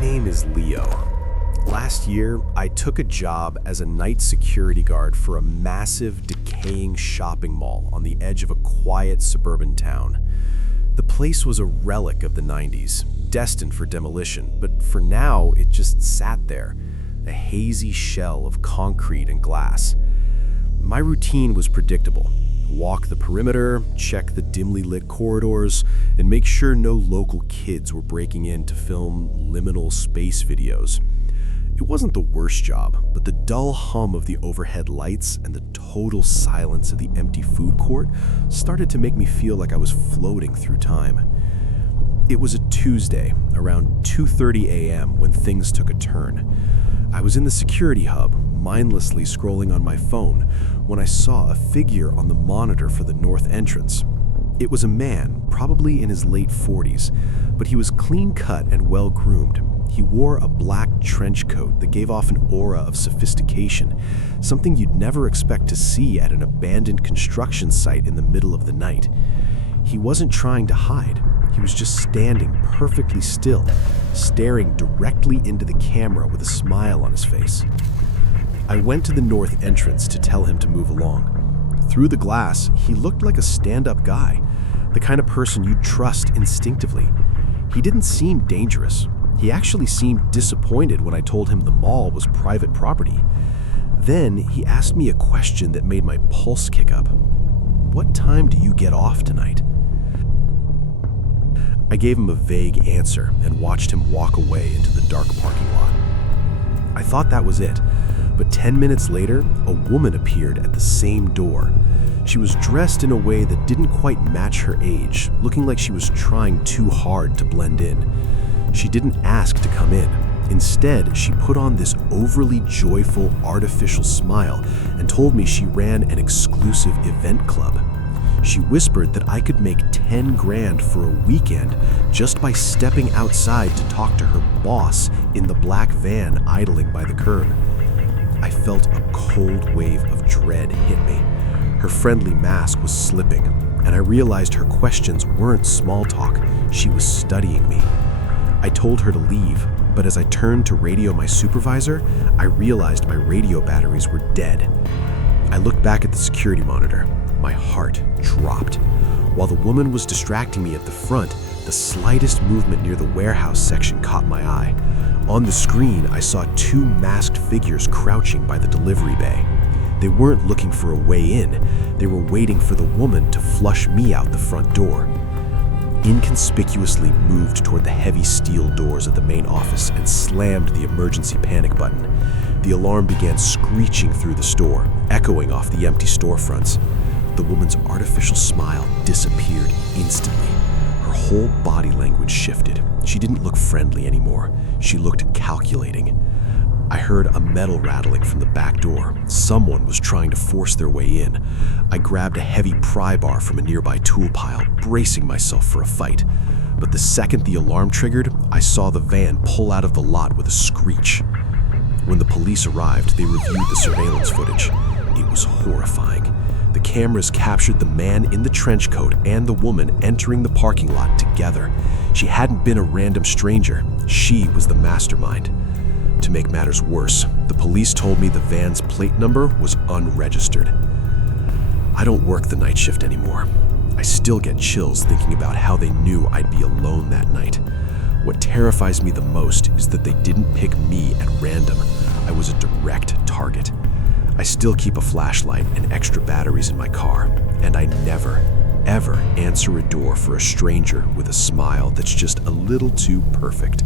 name is Leo. Last year, I took a job as a night security guard for a massive, decaying shopping mall on the edge of a quiet suburban town. The place was a relic of the 90s, destined for demolition, but for now, it just sat there, a hazy shell of concrete and glass. My routine was predictable. Walk the perimeter, check the dimly lit corridors, and make sure no local kids were breaking in to film liminal space videos. It wasn't the worst job, but the dull hum of the overhead lights and the total silence of the empty food court started to make me feel like I was floating through time. It was a Tuesday, around 2:30 a.m., when things took a turn. I was in the security hub, mindlessly scrolling on my phone, when I saw a figure on the monitor for the north entrance. It was a man, probably in his late 40s, but he was clean-cut and well-groomed. He wore a black trench coat that gave off an aura of sophistication, something you'd never expect to see at an abandoned construction site in the middle of the night. He wasn't trying to hide. He was just standing perfectly still, staring directly into the camera with a smile on his face. I went to the north entrance to tell him to move along. Through the glass, he looked like a stand-up guy, the kind of person you'd trust instinctively. He didn't seem dangerous. He actually seemed disappointed when I told him the mall was private property. Then he asked me a question that made my pulse kick up. "What time do you get off tonight?" I gave him a vague answer and watched him walk away into the dark parking lot. I thought that was it, but 10 minutes later, a woman appeared at the same door. She was dressed in a way that didn't quite match her age, looking like she was trying too hard to blend in. She didn't ask to come in. Instead, she put on this overly joyful, artificial smile and told me she ran an exclusive event club. She whispered that I could make 10 grand for a weekend just by stepping outside to talk to her boss in the black van idling by the curb. I felt a cold wave of dread hit me. Her friendly mask was slipping, and I realized her questions weren't small talk. She was studying me. I told her to leave, but as I turned to radio my supervisor, I realized my radio batteries were dead. I looked back at the security monitor. My heart dropped. While the woman was distracting me at the front, the slightest movement near the warehouse section caught my eye. On the screen, I saw two masked figures crouching by the delivery bay. They weren't looking for a way in. They were waiting for the woman to flush me out the front door. Inconspicuously moved toward the heavy steel doors of the main office and slammed the emergency panic button. The alarm began screeching through the store, echoing off the empty storefronts. The woman's artificial smile disappeared instantly. Her whole body language shifted. She didn't look friendly anymore. She looked calculating. I heard a metal rattling from the back door. Someone was trying to force their way in. I grabbed a heavy pry bar from a nearby tool pile, bracing myself for a fight. But the second the alarm triggered, I saw the van pull out of the lot with a screech. When the police arrived, they reviewed the surveillance footage. It was horrifying. The cameras captured the man in the trench coat and the woman entering the parking lot together. She hadn't been a random stranger. She was the mastermind. To make matters worse, the police told me the van's plate number was unregistered. I don't work the night shift anymore. I still get chills thinking about how they knew I'd be alone that night. What terrifies me the most is that they didn't pick me at random. I was a direct target. I still keep a flashlight and extra batteries in my car, and I never, ever answer a door for a stranger with a smile that's just a little too perfect.